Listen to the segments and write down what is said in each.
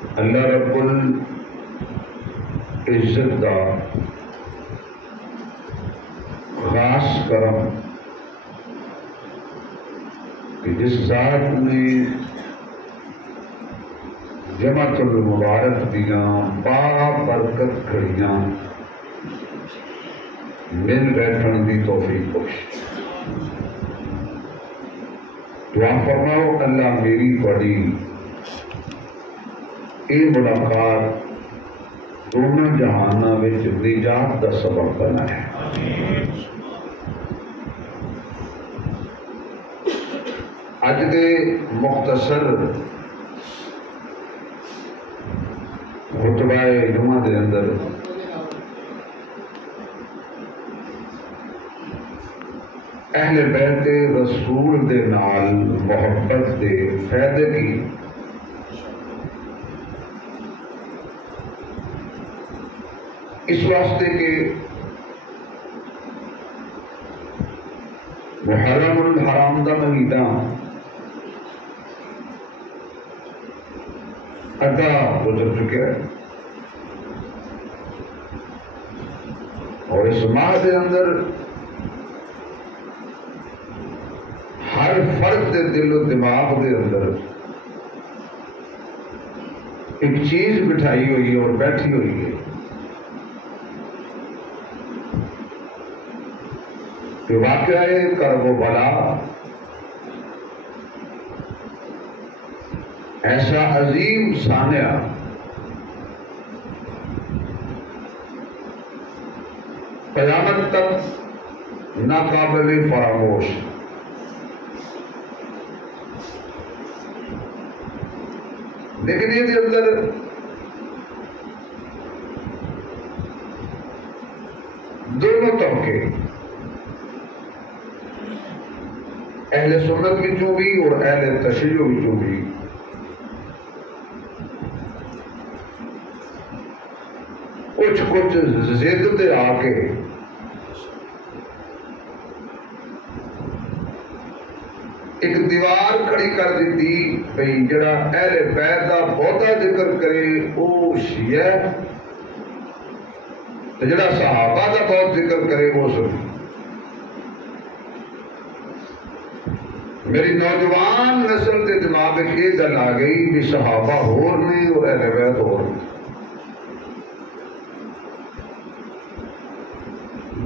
اللہ رب العزت کا خاص کرم کہ جس ذات نے جماعت المبارک دیاں با برکت کھڑیاں مل بیٹھن دی توفیق بخش دعا فرماؤ اللہ میری بڑی یہ ملاقات دونوں جہانوں میں نجات کا سبب بنا ہے۔ اج کے مختصر خطبہ جمعہ دے اندر اہل بیت رسول دے نال محبت دے فائدے کی اس واسطے کہ محرم الحرام دا مہینہ ادا گزر چکا ہے اور اس ماہ کے اندر ہر فرد کے دل و دماغ کے اندر ایک چیز بٹھائی ہوئی ہے اور بیٹھی ہوئی ہے کہ واقعہ کرب و بلا ایسا عظیم سانحہ قیامت تک ناقابل فراموش لیکن یہ اندر دونوں طبقے اہل سنت وچوں بھی اور اہل تشیع وچوں بھی کچھ ضد تے آ کے ایک دیوار کھڑی کر دیتی بھئی جڑا اہل بیت دا بہتا ذکر کرے وہ شیعہ تے جڑا صحابہ دا بہت ذکر کرے وہ سنی۔ میری نوجوان نسل کے دماغ میں یہ گل آ گئی کہ صحابہ ہور نہیں اور اہل بیت ہور نہیں،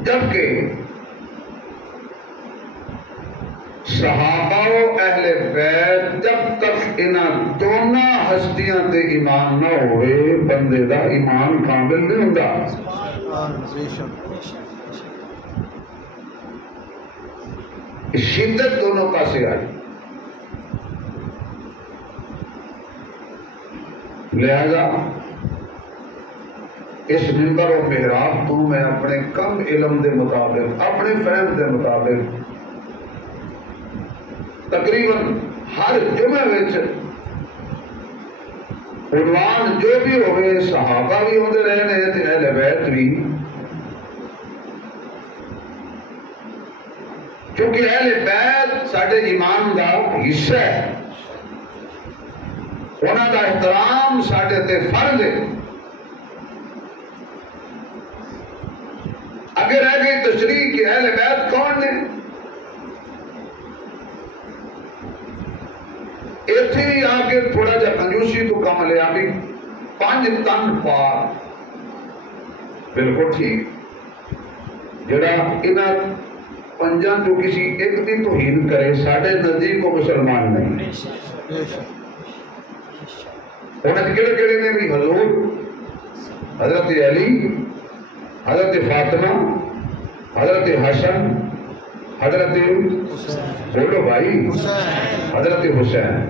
جبکہ صحابہ و اہل بیت جب تک انہاں دونوں ہستیاں تے ایمان نہ ہوئے بندے دا ایمان کامل نہیں ہوندا۔ شدت دونوں پاسے آئی، لہذا اس منبر و محراب تو میں اپنے کم علم دے مطابق اپنے فہم دے مطابق تقریباً ہر جمعے وچ عنوان جو بھی ہوئے صحابہ بھی ہوندے رہے نے تے اہل بیت بھی، کیونکہ اہل بیت ساڈے ایمان دا حصہ ہے، انہاں دا احترام ساڈے تے فرض ہے۔ اگر رہ گئی تشریح کہ اہل بیت کون نے، ایتھے ہی آ کے تھوڑا جا کنجوسی تو کم لیا بھی 5 تن پار بالکل ٹھیک، جڑا انہاں پنجاں جو کسی ایک دی توہین کرے ساڈے نزدیک کو مسلمان نہیں۔ انہاں کہڑے کہڑے نے بھی حضور، حضرت علی، حضرت فاطمہ، حضرت حسن، حضرت بولو بھائی حضرت حسین،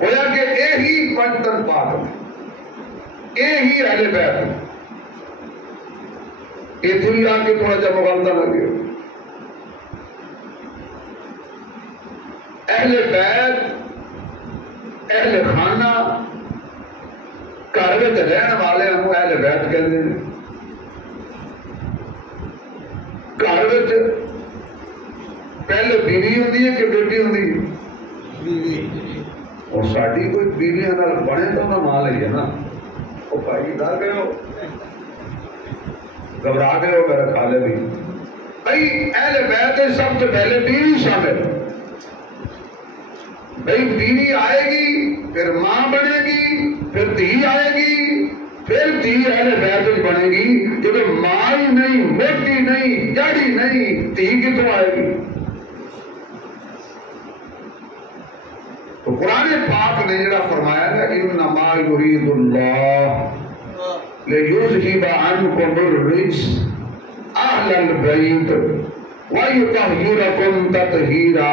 ہویا کہ یہی پنجتن پاک میں یہی اہل بیت میں اتنی آ کے تھوڑا جا مغالطہ لگے۔ اہل بیت اہل خانہ گھر میں رہن والے ہوں اہل بیت کہتے ہیں، گھر میں پہلے بیوی ہوتی ہے کہ بیٹی ہوتی ہے؟ اور ساری کوئی بیویاں نال بنے تو انہوں مان لئیے نا. وہ بھائی ڈر گئے ہو, گھبرا گئے ہو میرے خالے بھی. بھائی اہل بیت سب سے پہلے بیوی شامل. بھائی بیوی آئے گی پھر ماں بنے گی پھر دھی آئے گی پھر دھی اہل بیت بنے گی. جب ماں ہی نہیں, موٹی نہیں, جڑی نہیں, دھی کتوں آئے گی؟ تو قرآن پاک نے جڑا فرمایا نا انما یرید اللہ لیذھب عنکم الرجس اہل البیت ویطہرکم تطہیرا.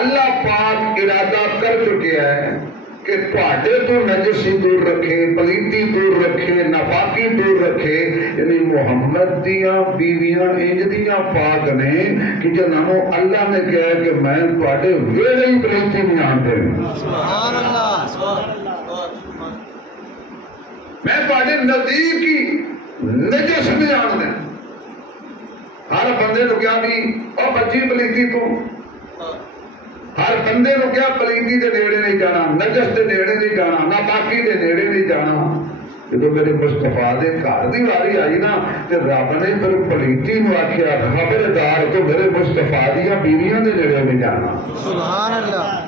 اللہ پاک ارادہ کر چکے ہے کہ تواڈے تو نجسی دور رکھے, پلیتی دور رکھے, ناپاکی دور رکھے. یعنی محمد دیاں بیویاں انج دیاں پاک نے کہ جنہوں اللہ نے کہا کہ میں تواڈے ویڑے ہی پلیتی نہیں آن دیں. سبحان اللہ. میں تواڈے نزدیک ہی نجس نہیں آن دیں. ہر بندے نو کیا بھی او بچی پلیتی تو, ہر بندے نو کیا پلیتی دے نیڑے نہیں جانا, نجس دے نیڑے نہیں جانا, ناپاکی دے نیڑے نہیں جانا. جب میرے مصطفیٰ دے گھر دی واری آئی نا تے رب نے پھر پلیتی نو آکھیا خبردار تو میرے مصطفیٰ دیاں بیویاں دے نیڑے نہیں جانا. سبحان اللہ.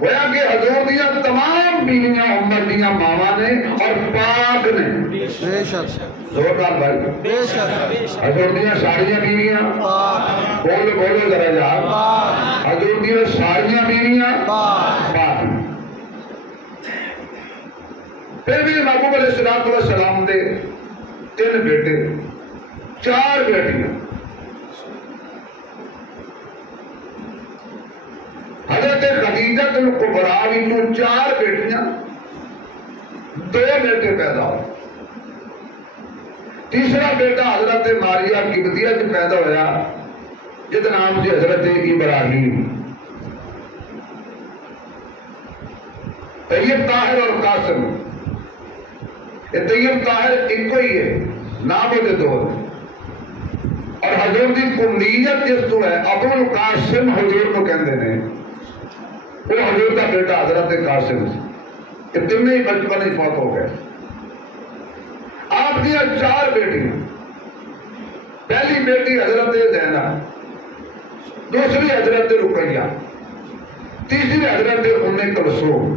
گویا کہ حضور دیاں تمام بیویاں امت دیاں ماواں نے اور پاک نے. بے شک زوردار بھائی, بے شک حضور دیاں ساریاں بیویاں پاک بولو ذرا یار, پاک حضور دیاں ساریاں بیویاں پاک. پاک. پھر بھی محبوب علیہ السلام دے 3 بیٹے 4 بیٹیاں. حضرت خدیجہ الکبریٰ بھی تو 4 بیٹیاں 2 بیٹے پیدا ہوئے. تیسرا بیٹا حضرت ماریہ قبطیہ سے پیدا ہوا جس نام سے حضرت ابراہیم. طیب طاہر اور قاسم, یہ طیب طاہر ایک ہی ہے, نام ہوتے 2. اور حضور دی کنیت جس تو ہے ابو القاسم حضور کو کہندے نے, وہ حضور کا بیٹا حضرت قاسم. یہ تینوں ہی بچپن ہی فوت ہو گئے. آپ دیا 4 بیٹیاں. پہلی بیٹی حضرت زینب, دوسری حضرت رقیہ, تیسری حضرت ام کلثوم,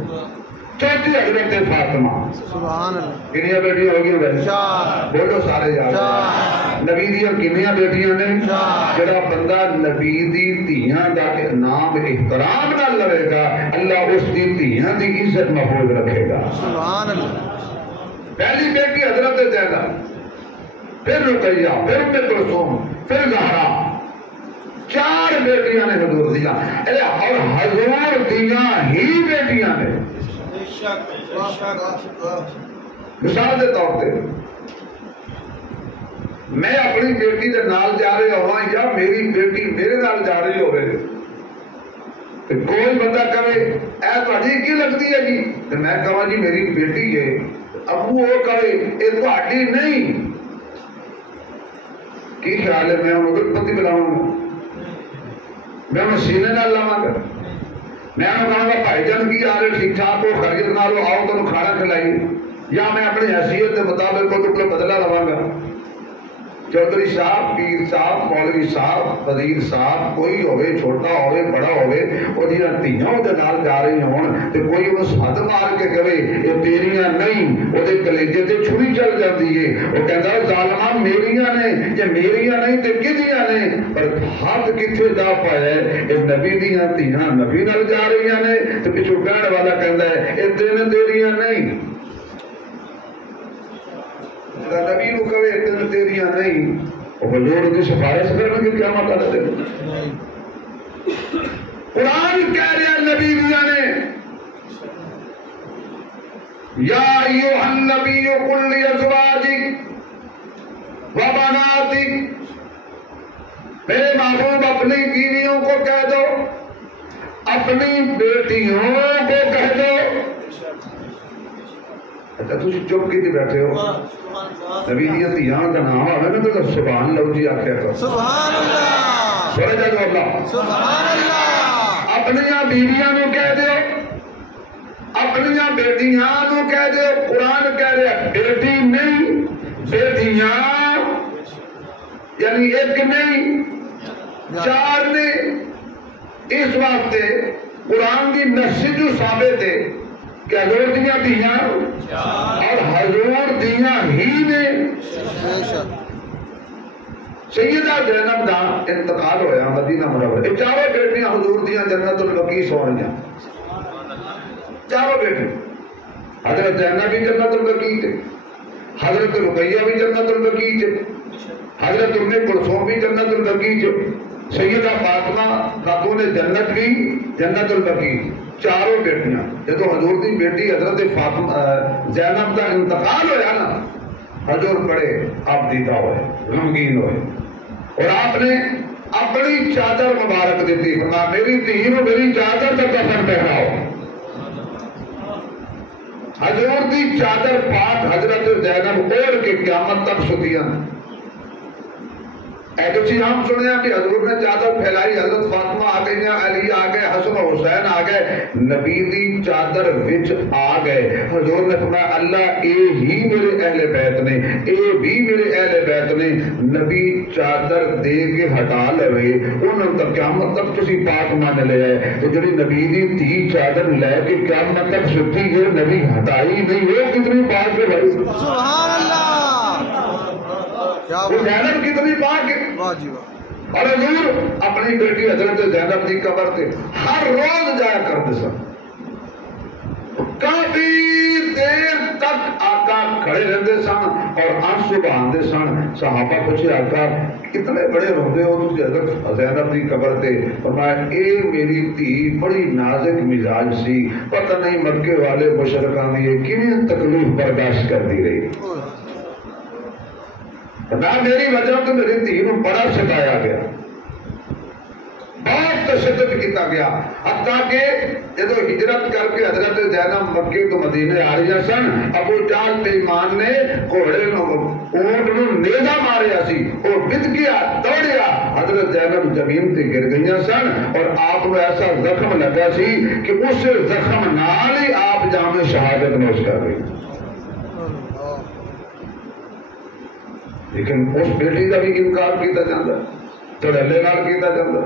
چوتھی حضرت فاطمہ. سبحان اللہ. کنیاں بیٹیاں ہو گئی بھائی؟ 4. بولو سارے یار. 4. نبی دیاں کنیاں بیٹیاں نے؟ 4. جڑا بندہ نبی دی دھیاں دا نام احترام نہ لے گا اللہ اس دی دھیاں دی عزت محفوظ رکھے گا. سبحان اللہ. پہلی بیٹی حضرت زینب, پھر رقیہ, پھر ام کلثوم, پھر زہرا. 4 بیٹیاں نے حضور دیاں, اور حضور دیاں ہی بیٹیاں نے. مثال دے طور پہ میں اپنی بیٹی دے نال جا رہے ہوا یا میری بیٹی میرے نال جا رہی ہوئے, کوئی بندہ کہے اے تہاڈی کی لگتی ہے جی, تو میں کہاں جی میری بیٹی ہے. ابو وہ کہے اے تہاڈی نہیں, کی خیال ہے میں انہوں کو پتی بلاؤں گا, میں انہوں سینے نال لاواں گا, میں انہوں کہاں گا بھائی جان کی آ رہے ٹھیک ٹھاک ہو, خرید نہ لو, آؤ تو کھانا کھلائیے, یا میں اپنی حیثیت کے مطابق کو بدلہ لواں گا. چودھری صاحب, پیر صاحب, مولوی صاحب, وزیر صاحب, کوئی ہوئے چھوٹا ہوئے بڑا ہوئے, وہ جہاں دھیاں وہ نال جا رہی ہون تو کوئی انہوں سد مار کے کہے یہ تیریاں نہیں, وہ کلیجے سے چھری چل جاتی ہے. وہ کہتا ہے ظالمہ میریاں نے, یہ میریاں نہیں تو کدیاں نے, پر ہاتھ کتنے جا پایا ہے یہ نبی دیاں دھیاں نبی نال جا رہی نے, تو پچھو کہنے والا کہتا ہے یہ تین تیریاں نہیں. نبی نو کہے تین تیریاں نہیں, وہ حضور کی سفارش کرنے کی کیا مطلب ہے؟ قرآن کہہ رہے ہیں نبی دیا نے یا ایوہ النبی قل لازواجک و بناتک, میرے محبوب اپنی بیویوں کو کہہ دو, اپنی بیٹیوں کو کہہ دو. اچھا تجھ چپ کی تھی بیٹھے ہو, نبی دیا دھیان کا نام آوے نا تو سبحان اللہ جی آکھیا کرو. سبحان اللہ. سورہ جاگو اللہ. سبحان اللہ. اپنیاں بیویاں نو کہہ دیو، اپنیاں بیٹیاں نو کہہ دیو۔ قرآن کہہ رہا بیٹی نہیں بیٹیاں، یعنی ایک نہیں چار نے۔ اس واسطے قرآن کی نص جو ثابت ہے کہ حضور دیاں دیاں اور حضور دیاں ہی نے۔ بے شک سیدہ زینب دا انتقال ہویا مدینہ منورہ، یہ چاروں بیٹیاں حضور دیاں جنت البقیع سونیاں، چاروں بیٹی۔ حضرت زینب بھی جنت البقیع تھے، حضرت رقیہ بھی جنت البقیع تھے، حضرت ام کلثوم بھی جنت البقیع تھے، سیدہ فاطمہ خاتون جنت بھی جنت البقیع، چاروں بیٹیاں۔ جب حضور دی بیٹی حضرت فاطمہ زینب کا انتقال ہویا نا، حضور بڑے آپ دیدہ ہوئے، غمگین ہوئے، اور آپ نے اپنی چادر مبارک دیتی، فرمایا میری دین و میری چادر تک کفن پہناؤ۔ حضور دی چادر پاک حضرت زینب اوڑھ کے قیامت تک ستیاں۔ ایسے چیز ہم سنے ہیں کہ حضور نے چادر پھیلائی، حضرت فاطمہ آ گئی، علی آ گئے، حسن و حسین آ گئے، نبی دی چادر وچ آ گئے۔ حضور نے فرمایا اللہ اے ہی میرے اہل بیت نے، اے بھی میرے اہل بیت نے۔ نبی چادر دے کے ہٹا لے، انہوں تک قیامت تک تسی پاک مان لے آئے۔ تو جڑی نبی دی تھی چادر لے کے قیامت تک ستی ہے، نبی ہٹائی نہیں، وہ کتنی پاک ہے بھائی، سبحان اللہ، کیا وہ زینب کتنی پاک ہے۔ واہ جی واہ، اور حضور اپنی بیٹی حضرت زینب کی قبر تے ہر روز جایا کرتے سن، کافی دیر تک آقا کھڑے رہتے سن اور آنسو بہاندے سن۔ صحابہ پوچھے آقا کتنے بڑے روندے ہو تسی حضرت زینب کی قبر تے؟ فرمایا اے میری تھی بڑی نازک مزاج سی، پتہ نہیں مکے والے مشرکاں نے کیویں تکلیف برداشت کرتی رہی، نہ میری وجہ تو میری دھی کو بڑا ستایا گیا، بہت تشدد کیتا گیا، حتیٰ کہ جب ہجرت کر کے حضرت زینب مکے تو مدینے آ رہی سن، ابو جہل بے ایمان نے گھوڑے نو اونٹ نو نیزا ماریا سی، وہ بد گیا دوڑیا، حضرت زینب زمین تے گر گئیاں سن، اور آپ کو ایسا زخم لگا سی کہ اس زخم نال ہی آپ جام شہادت نوش کر گئی۔ لیکن اس بیٹی کا بھی انکار کیتا جاتا، تڑلے نال کیتا جاتا۔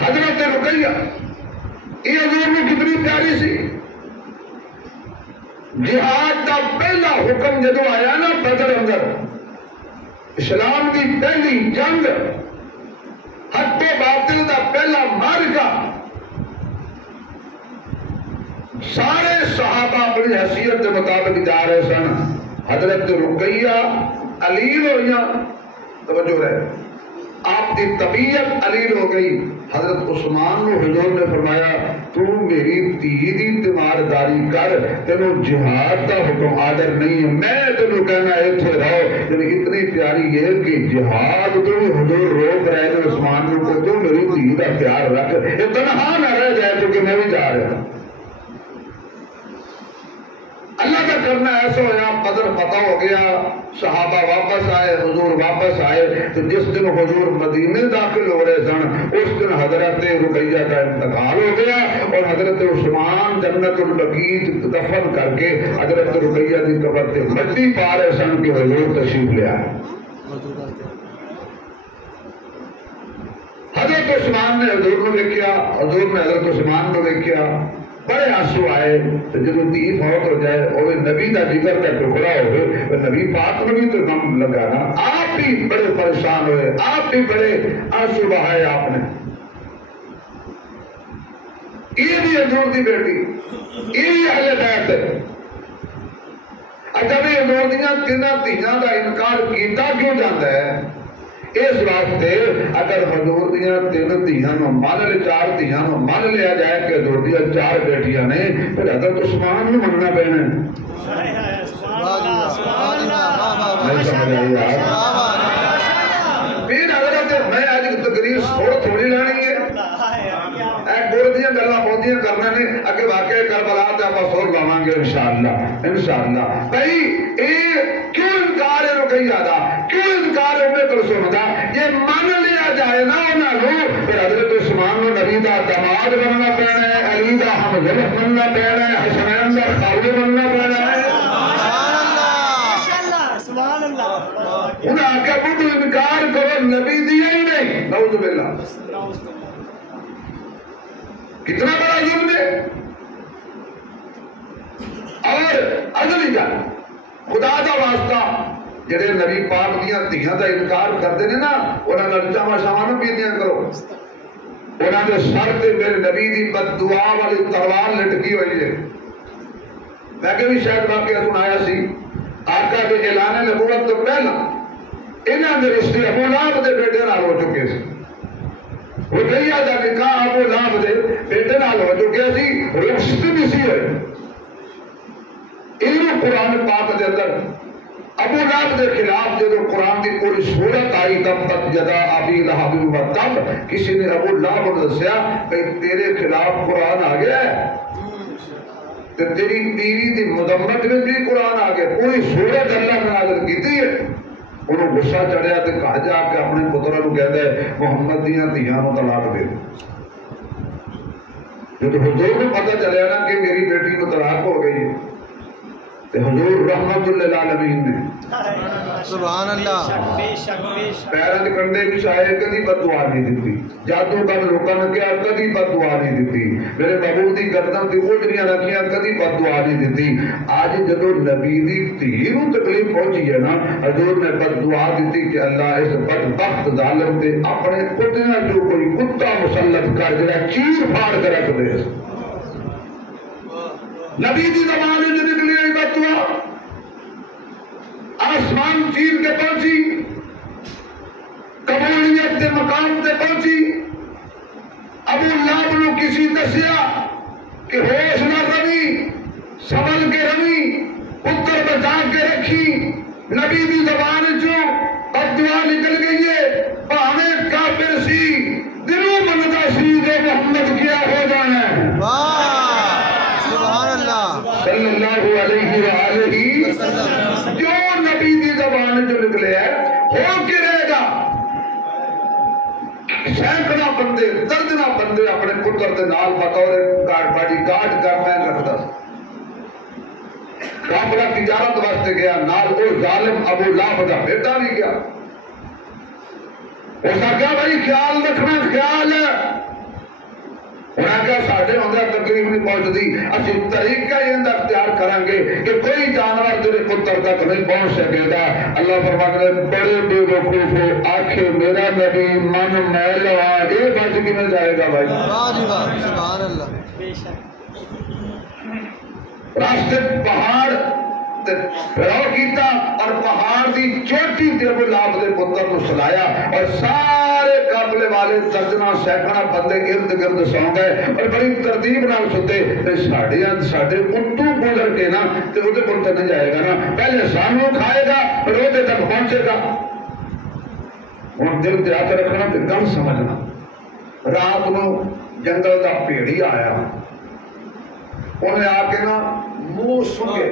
حضرت رقیہ یہ حضور میں کتنی پیاری سی، جہاد کا پہلا حکم جدو آیا نا بدر اندر، اسلام کی پہلی جنگ، حق و باطل کا پہلا معرکہ، سارے صحابہ اپنی حیثیت کے مطابق جا رہے سن۔ حضرت رقیہ علیل ہوئیاں، توجہ رہے، آپ کی طبیعت علیل ہو گئی۔ حضرت عثمان نے حضور نے فرمایا تو میری دھی دی تیمارداری کر، تینو جہاد کا حکم آدر نہیں ہے، میں تینو کہنا ایتھے رہو۔ یعنی اتنی پیاری ہے کہ جہاد تو حضور روک رہے ہیں عثمان نے کہ تو میری دھی کا خیال رکھ، یہ تنہا نہ رہ جائے تو کہ میں بھی جا رہا ہوں۔ اللہ کا کرنا ایسا ہوا، بدر فتح ہو گیا، صحابہ واپس آئے، حضور واپس آئے، تو جس دن حضور مدینے داخل ہو رہے سن اس دن حضرت رقیہ کا انتقال ہو گیا، اور حضرت عثمان جنت البقیع دفن کر کے حضرت رقیہ کی قبر سے مٹی پا رہے سن کہ حضور تشریف لے آئے۔ حضرت عثمان نے حضور کو دیکھا، حضور نے حضرت عثمان کو دیکھا، بڑے آنسو آئے۔ تو جب دھی فوت ہو جائے اور نبی کا جگر کا ٹکڑا ہوئے تو نبی پاک نے بھی تو غم لگانا، آپ بھی بڑے پریشان ہوئے، آپ بھی بڑے آنسو بہائے آپ نے۔ یہ بھی حضور دی بیٹی، یہ بھی اہل بیت ہے۔ اچھا بھی حضور دیاں تیناں دھیاں دا انکار کیتا کیوں جاتا ہے؟ اس واسطے اگر حضور دیاں تین دھیاں نو مان لے، چار دھیاں نو مان لیا جائے کہ حضور دیاں چار بیٹیاں نے، پھر حضرت عثمان نو مننا پینا ہے۔ نہیں سمجھ آئی یار؟ پھر حضرت میں آج تقریر تھوڑی لانی ہے، ایک بور دیاں گلاں بہتیاں کرنے نے، اگے واقعہ کربلا تے آپ سور لاواں گے انشاءاللہ انشاءاللہ۔ بھائی کیوں انکار ہے رقیہ دا، کیوں انکار ہے ام کلثوم دا؟ یہ مان لیا جائے نا انہوں پھر حضرت عثمان کو نبی دا داماد بننا پینا ہے، علی دا حمزہ بننا پینا ہے، حسنین دا خالد بننا پینا ہے۔ سبحان اللہ۔ انہیں آکے بدو انکار کرو نبی دیا ہی نہیں، نعوذ باللہ۔ کتنا بڑا ظلم ہے۔ اور اگلی گل خدا دا واسطہ جڑے نبی پاک دیاں دھیاں دا انکار کرتے ہیں نا، انہاں نال چاواں شاواں نہ پیندیاں کرو۔ انہاں دے سر تے میرے نبی دی بد دعا والی تلوار لٹکی ہوئی ہے۔ میں کہ بھی شاید واقعہ سنایا سی، آقا کے اعلان نبوت تو پہلا انہاں دے رشتے ابو لہب دے بیٹے نال ہو چکے سی۔ رقیہ دا نکاح ابو لہب دے بیٹے نال ہو چکے سی، رشتے بھی سی ہوئے۔ انہوں قرآن پاک دے اندر ابو لہب دے خلاف جو قرآن کی پوری صورت آئی تب جدا ابی لہب و تب، کسی نے ابو لہب کو دسیا کہ تیرے خلاف قرآن آ گیا ہے، تو تیری بیوی دی مذمت میں بھی قرآن آ گیا، پوری صورت اللہ نے نازل کی ہے۔ انہوں غصہ چڑھیا تو کہا جا کے اپنے پتروں کو کہتا ہے محمد دیاں دھیاں کو طلاق دے۔ جب حضور کو پتہ چلیا نا کہ میری بیٹی کو طلاق ہو گئی ہے، تو حضور رحمت للعالمین نے سبحان اللہ پیروں کے کنڈے بچھائے، کدی بد دعا نہیں دیتی، جادو کر لوگوں نے کیا کدی بد دعا نہیں دیتی، میرے محبوب دی گردن تے اونٹیاں رکھیاں کدی بد دعا نہیں دیتی۔ آج جدو نبی دی دھی نوں تکلیف پہنچی ہے نا، حضور نے بد دعا دیتی کہ اللہ اس بدبخت ظالم تے اپنے کتیاں جو کوئی کتا مسلط کر جڑا چیر پھاڑ کے رکھ دے۔ نبی دی زبان جو نکلی ہوئی بد دعا آسمان چیر کے پہنچی، قبولیت کے مقام تے پہنچی۔ ابو لہب نو کسی دسیا کہ ہوش نہ روی، سنبھل کے روی، پتر بچا کے رکھی۔ نبی دی زبان چوں بد دعا نکل گئی ہے، بھاویں کافر سی دلوں منتا سی جو محمد کیا ہو جانا ہے۔ صلی اللہ علیہ وآلہ وسلم۔ جو نبی دی زبان جو نکلے ہے ہو کے رہے گا۔ سینکڑا بندے دردنا بندے اپنے پتر دے نال بطور باڈی گارڈ کر میں رکھتا، کافرہ تجارت واسطے گیا، نال وہ ظالم ابو لہب دا بیٹا بھی گیا۔ اس نے کہا بھائی خیال رکھنا، خیال ہے۔ انہیں کہا ساڑھے ہوندہ تکلیف نہیں پہنچتی، اسی طریقہ یہ اندر اختیار کریں گے کہ کوئی جانور تیرے پتر تک نہیں پہنچ سکے گا۔ اللہ فرماتے ہیں بڑے بے وقوف ہو، آنکھیں میرا نبی من میل ہوا، یہ بچ کی میں جائے گا بھائی۔ سبحان اللہ۔ راستے پہاڑ پھراؤ کیتا اور پہاڑ دی چوٹی تے ابو لہب دے پتر کو سلایا اور سارے قافلے والے درجنا سینکڑا بندے ارد گرد سو گئے اور بڑی ترتیب نال ستے تے ساڈے اتو گزر کے نا تے اودے کول تے نہیں جائے گا نا، پہلے سانو کھائے گا پھر اودے تک پہنچے گا۔ ہن دل تے ہاتھ رکھنا تے گل سمجھنا۔ رات نو جنگل دا بھیڑی آیا، انہیں آ کے نا منہ سنگے،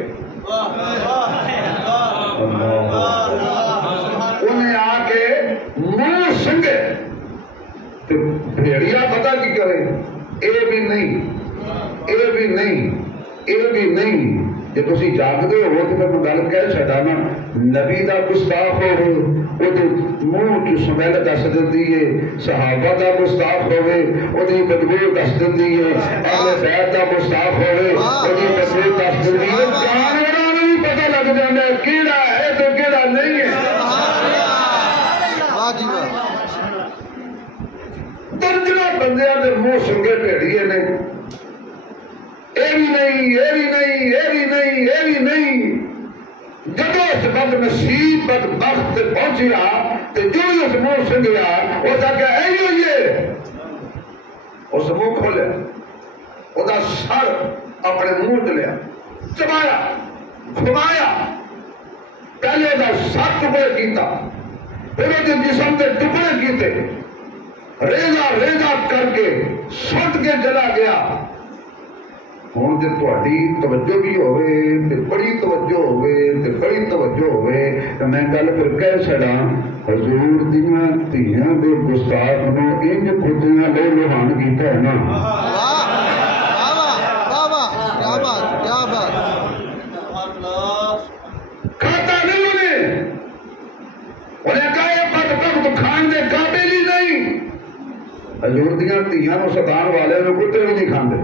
انہیں آ کے منہ سنگے تو بھیڑیا پتہ کی کرے، اے بھی نہیں، اے بھی نہیں، اے بھی نہیں۔ جب تسی جاگدے ہو تو میں گل کہہ چھڈانا، نبی دا گستاخ ہو وہ منہ چ سمیل دس دتی ہے، صحابہ دا گستاخ ہوے اودی بدبو دس دتی ہے، اہل بیت دا گستاخ ہوے اودی بدبو دس دتی ہے۔ جانوراں نوں بھی پتہ لگ جاندا ہے کیڑا ہے تے کیڑا نہیں ہے۔ درجنا بندیاں دے منہ سنگے بھیڑیے نے، اے بھی نہیں، اے بھی نہیں، اے بھی نہیں، اے بھی نہیں۔ جدو اس بد نصیب بدبخت پہنچیا تو جو اس منہ سنگیا اس آگے اے ہوئیے، اس منہ کھولیا، وہ دا سر اپنے منہ دلیا، چبایا، گھمایا، پہلے وہ دا سر ٹکڑے کیتا، پھر وہ جسم کے ٹکڑے کیتے، ریزہ ریزہ کر کے سٹ کے جلا گیا۔ ہوں جی تھوڑی توجہ بھی ہوئے تے بڑی توجہ ہوئے تے بڑی توجہ ہوئے تو میں گل پھر کہہ چڑا حضور دیاں دھیاں دے گستاخ نو انج کھدیاں لے لوہان کیتا ہے نا کیا بات کیا بات کھاتا نہیں انہیں کہا یہ بدبخت کھان دے قابل ہی نہیں حضور دیاں دھیاں نو ستان والے نو کتے بھی نہیں کھاندے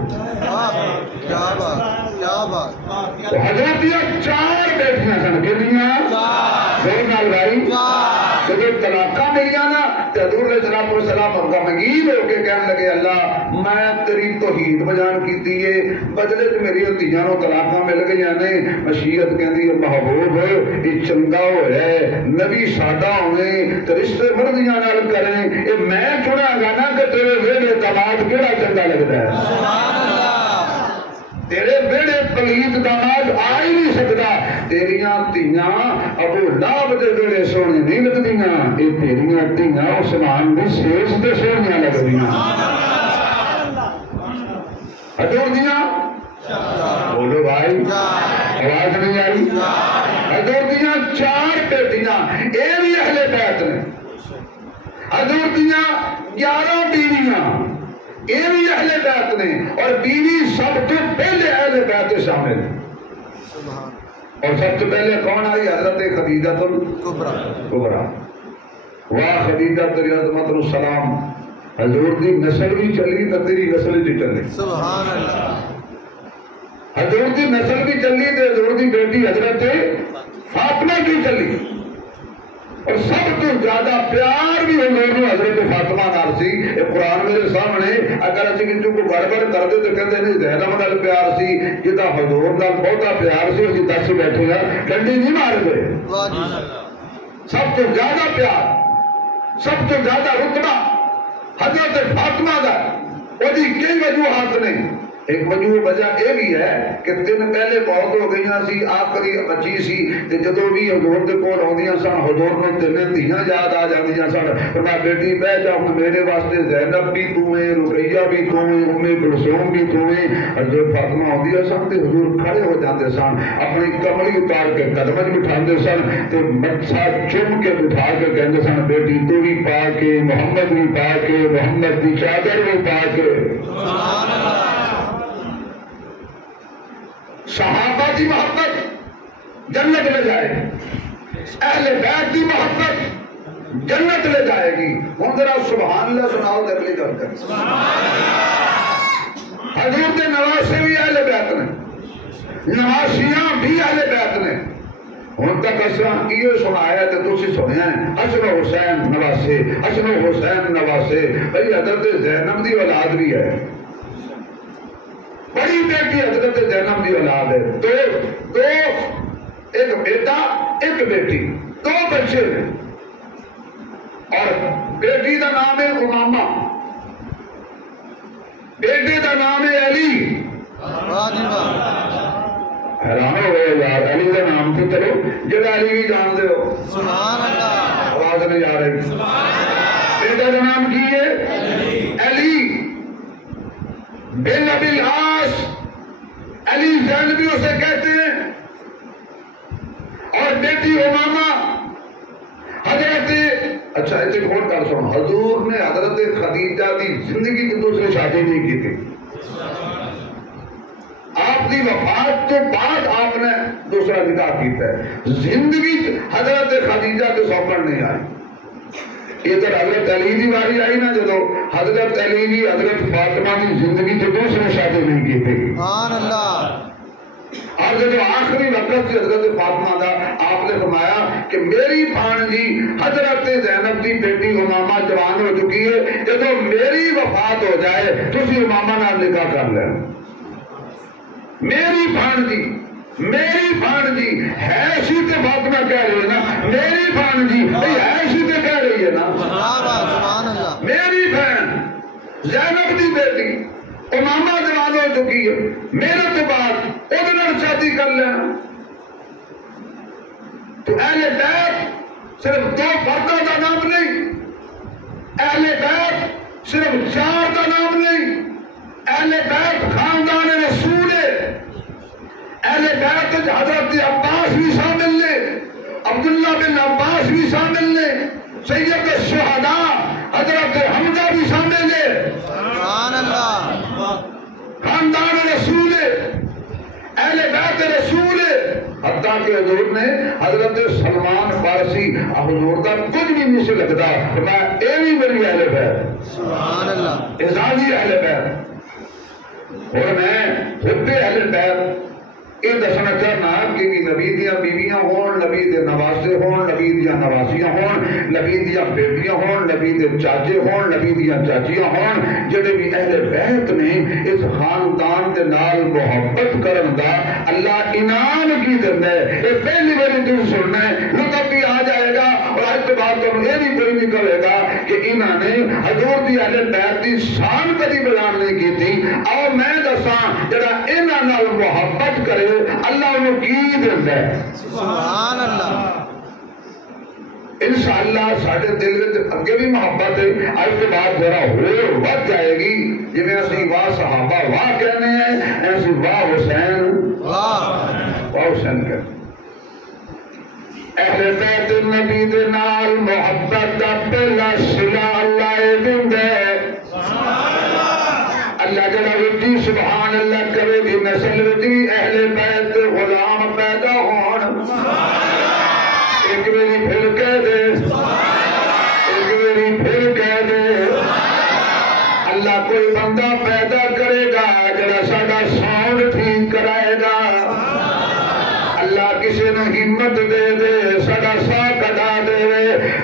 کیا بات کیا بات تو حضور دیاں 4 بیٹیاں سن کنیاں دو نال بھائی جب طلاقاں ملیاں نا تے حضور علیہ السلام غمگین ہو کے کہنے لگے اللہ میں تیری توحید بیان کیتی ہے بدلے وچ میری دھیاں نو طلاقاں مل گئیاں نے مشیت کہندی ہے محبوب یہ چنگا ہویا ہے نبی ساڈا ہوے تے رشتے مردیاں نال کریں اے میں چنا گا نا کہ تیرے ویڑے داماد کیڑا چنگا لگدا ہے سبحان اللہ تیرے ویڑے پلیت داماد آ ہی نہیں سکتا تیریاں دھیاں ابو لہب دے ویڑے سونے نہیں لگدیاں اے تیریاں دھیاں عثمان دی سیس تے سونیاں لگدیاں حضور دیاں بولو بھائی آواز نہیں آئی حضور دیاں 4 بیٹیاں اے بھی اہل بیت نے حضور دیاں 11 بیویاں اے بھی اہل بیت نے اور بیوی سب تو پہلے اہل بیت شامل ہے اور سب سے پہلے کون آئی حضرت خدیجہ کبریٰ واہ خدیجہ تیری عظمت السلام حضور دی نسل بھی چلی تو تیری نسل بھی چلی سبحان اللہ حضور دی نسل بھی چلی تو حضور دی بیٹی حضرت فاطمہ بھی چلی اور سب تو زیادہ پیار بھی حضور نے حضرت فاطمہ نال سی یہ قرآن میرے سامنے اگر اسی کچھ کو گڑبڑ کر دے تو کہتے نہیں زینب نال پیار سی جدا حضور نال بہتا پیار سی اسی 10 بیٹھے گا ڈنڈی نہیں مار گئے سب تو زیادہ پیار سب تو زیادہ رتبہ حضرت فاطمہ دا وہ دی کئی وجوہات نہیں ایک وجہ یہ بھی ہے کہ 3 پہلے بہت ہو گئی سی آخری بچی سی جدو بھی حضور کے کول آدیاں سن حضور نے 3 دھیاں یاد آ جاندیاں سن فرمایا بیٹی بہ جا ہن میرے واسطے زینب بھی تو ہے رقیہ بھی تو ہے ام کلثوم بھی تو ہے حضرت فاطمہ آدیاں سن تے حضور کھڑے ہو جاندے سن اپنی کملی اتار کے قدم وچ بٹھاندے سن تے مٹھا چوم کے بٹھا کے کہندے سن بیٹی تو بھی پا کے محمد بھی پا کے محمد دی چادر بھی پا کے سبحان اللہ صحابہ کی محبت جنت لے جائے گی اہل بیت کی محبت جنت لے جائے گی ہوں ذرا سبحان اللہ سناؤ تے اگلی گل کریں حضور کے نواسے بھی اہل بیت نے نواسیاں بھی اہل بیت نے ہوں تک اساں یہ سنایا تے تسی سنیا ہے حسن حسین نواسے حسن حسین نواسے بھئی حضرت زینب دی اولاد بھی ہے بڑی بیٹی حضرت زینب دی اولاد ہے دو ایک بیٹا ایک بیٹی 2 بچے ہیں اور بیٹی دا نام ہے امامہ بیٹے دا نام ہے علی حیران ہو گئے یار علی دا نام تو چلو جڑا علی بھی جان دے ہو سبحان اللہ آواز نہیں آ رہی بیٹے دا نام کی ہے علی بن ابی العاص علی زینبی اسے کہتے ہیں اور بیٹی امامہ حضرت اچھا ایک اور کر سن حضور نے حضرت خدیجہ دی زندگی کی دوسری شادی نہیں کی تھی آپ کی وفات تو بعد آپ نے دوسرا نکاح کیتا ہے زندگی حضرت خدیجہ کے سوکر نہیں آئی ادھر حضرت علی دی واری آئی نا جدو حضرت علی دی حضرت فاطمہ کی زندگی سے دوسرے شادی نہیں کی تھی سبحان اللہ اور جب آخری وقت سے حضرت فاطمہ دا آپ نے فرمایا کہ میری بھانجی حضرت زینب دی بیٹی امامہ جوان ہو چکی ہے جب میری وفات ہو جائے تو اسی امامہ نال نکاح کر لیں میری بھانجی ہے اسی تے فاطمہ کہہ رہی ہے نا میری بھانجی ہے اسی تے کہہ رہی ہے نا سبحان اللہ میری بہن زینب دی بیٹی امامہ جوان ہو چکی ہے میرے تو بعد ادھر شادی کر لینا تو اہل بیت صرف 2 فردوں کا نام نہیں اہل بیت صرف 4 کا نام نہیں اہل بیت خاندان رسول بیعت حضرت عباس بھی شامل نے، عبداللہ بن عباس بھی شامل نے، سید الشہداء حضرت حمزہ بھی شامل ہے، سبحان اللہ، خاندان رسول، اہل بیت رسول، حتیٰ کہ حضور نے حضرت سلمان فارسی حضور کا کچھ بھی نہیں سے لگتا فرمایا اے بھی میری اہل بیت، سبحان اللہ، اعزازی اہل بیت، اور میں خود اہل بیت یہ دسنا چاہنا کہ نبی دیا بیویاں ہون، نبی دے نواسے ہون، نبی دیا نواسیاں ہون، نبی دیا بیٹیاں ہون، نبی دے چاچے ہون، نبی دیا چاچیاں ہون، جڑے بھی اہل بیت نے اس خاندان دے نال محبت کرن دا اللہ انعام کی دیندا ہے۔ یہ پہلی باری تم سننا ہے، لطف بھی آ جائے گا اور آج کے بعد تم یہ بھی کوئی نہیں کرے گا کہ انہوں نے حضور دی اہل بیت دی شان کبھی بیان نہیں کی تھی۔ اور میں دساں جڑا انہاں نال محبت کرے اللہ انہوں کی دیندا ہے، سبحان اللہ، انشاءاللہ ساڑھے دل میں اگے بھی محبت ہے، آج کے بعد ذرا ہور بڑھ جائے گی، جی میں اسی واہ صحابہ واہ کہنے ہیں، ایسی واہ حسین واہ، واہ حسین کہنے اہل بیت نبی دے نال محبت دا پہلا صلہ اللہ دیندا ہے۔ اللہ جڑا وچی سبحان اللہ کرے دی نسل وچی اہل بیت غلام پیدا ہون، ایک میری پھر کہہ دے، ایک میری پھر کہہ دے، اللہ کوئی بندہ پیدا کرے گا جڑا ساڈا ساؤنڈ ٹھیک کرائے گا، اللہ کسی نے ہمت دے دے ساڈا سا کٹا دے،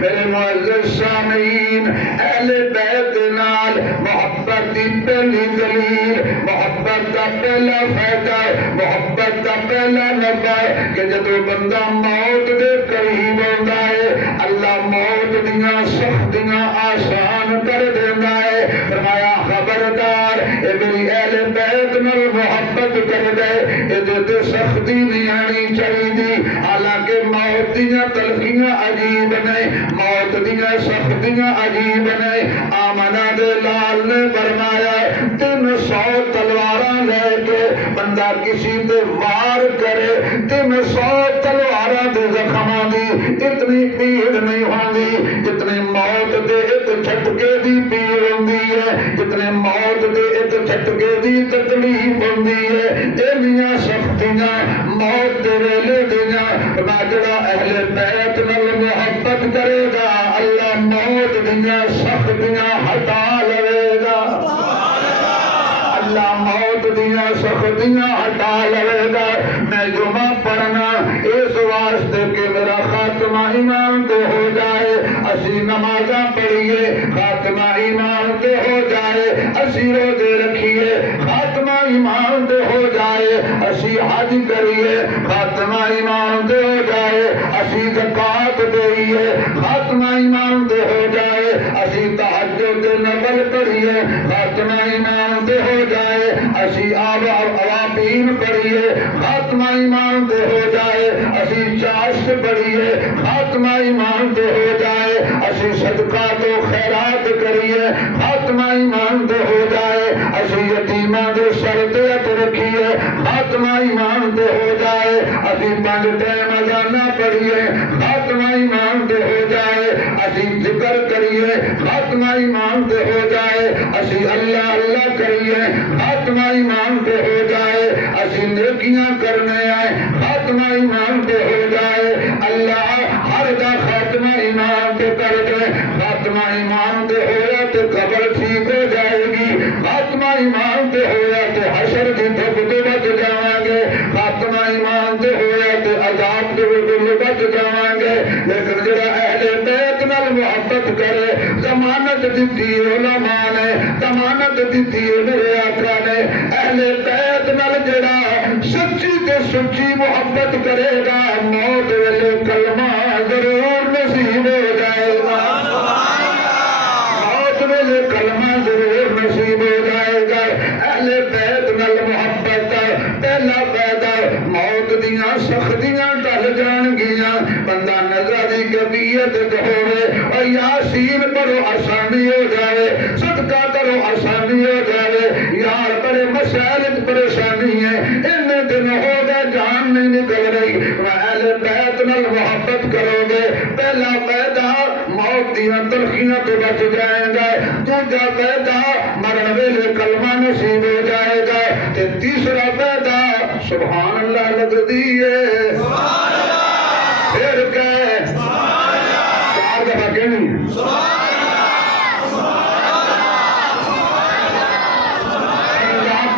میرے معزز سامعین اہل بیت نال محبت دی پہلی دلیل، محبت کا پہلا فائدہ، محبت کا پہلا نفع کہ جب بندہ موت دے قریب ہوتا ہے اللہ موت دیاں سختیاں آسان کر دینا ہے۔ فرمایا خبردار اے میری اہل بیت نال محبت کر دے، اے سختی نہیں آنی چاہیے، حالانکہ موت دیاں تلخیاں عجیب نہیں، موت دیاں سختیاں عجیب نہیں۔ آمنہ دے لال نے فرمایا 300 تلواراں لے کے بندہ کسی تے وار کرے، 300 تلواراں دے زخماں دی اتنی پیڑ نہیں ہوندی جتنی موت دے ایک جھٹکے دی پیڑ ہوندی ہے، جتنے موت دے ایک جھٹکے دی تکلیف ہوندی ہے۔ اینیاں سختیاں موت دے ویلے دیاں، جڑا اہل بیت نال محبت کرے گا اللہ موت دیاں سختیاں ہٹا لے گا، اللہ موت دیاں سختیاں ہٹا لے گا۔ میں جمعہ پڑھنا اس واسطے کہ میرا خاتمہ ایمان تے ہو جائے، اسی نمازاں پڑھیے خاتمہ ایمان تے ہو جائے، اسی روزے رکھیے خاتمہ ایمان تے ہو جائے، اسی حج کریے خاتمہ ایمان تے ہو جائے، اسی زکات دئیے خاتمہ ایمان تے ہو جائے، اسی تہجد نفل پڑھیے خاتمہ ایمان تے ہو جائے، اسی اوابین پڑھیے خاتمہ ایمان تے ہو جائے، اسی چاشت پڑھیے خاتمہ ایمان تے ہو جائے، اسی صدقات و خیرات کریے خاتمہ ایمان تے ہو جائے، اسی یتیماں دے سر تے ہاتھ رکھیے خاتمہ ایمان تے ہو جائے، اسی 5 ٹائم اذاناں پڑھیے خاتمہ ایمان تے ہو جائے، اسی ذکر کریے خاتمہ ایمان تے ہو جائے، اسی اللہ اللہ کریے خاتمہ ایمان تے ہو جائے، اسی نیکیاں کرنے آئے خاتمہ ایمان تے ہو جائے، اللہ ہر دا خاتمہ ایمان تے کر دے، خاتمہ ایمان تے ہویا تے قبر ٹھیک ہو جائے گی، خاتمہ ایمان تے ہویا تے حشر دی دھپ تو بچ جاواں گے، خاتمہ ایمان تے ہویا تے عذاب دے دل بچ جاواں گے۔ لیکن جڑا اہل بیت نال محبت کرے ضمانت دیتی علماء نے، ضمانت دیتی میرے آقا نے، اہل بیت نال جڑا سچی تے سچی محبت کرے گا موت ویلے کلمہ ضرور نصیب ہو جائے گا، موت ویلے کلمہ ضرور نصیب ہو جائے گا۔ اہل بیت نال محبت پہلا فائدہ موت دیاں سختیاں ٹل جان گیاں، بندہ نظری کبیت ہوئے اور یاسین پڑھو آسانی ہو جائے، صدقہ کرو آسانی ہو جائے، یار بڑے مسائل پریشانی ہے، ان دن ہو گئے جان نہیں دیاں تلخیاں تو بچ جائے گا، دوجا فائدہ مرن ویلے کلمہ نصیب ہو جائے گا، تے تیسرا فائدہ سبحان اللہ لگ دیئے پھر کہے چار دفعہ کہنی ہے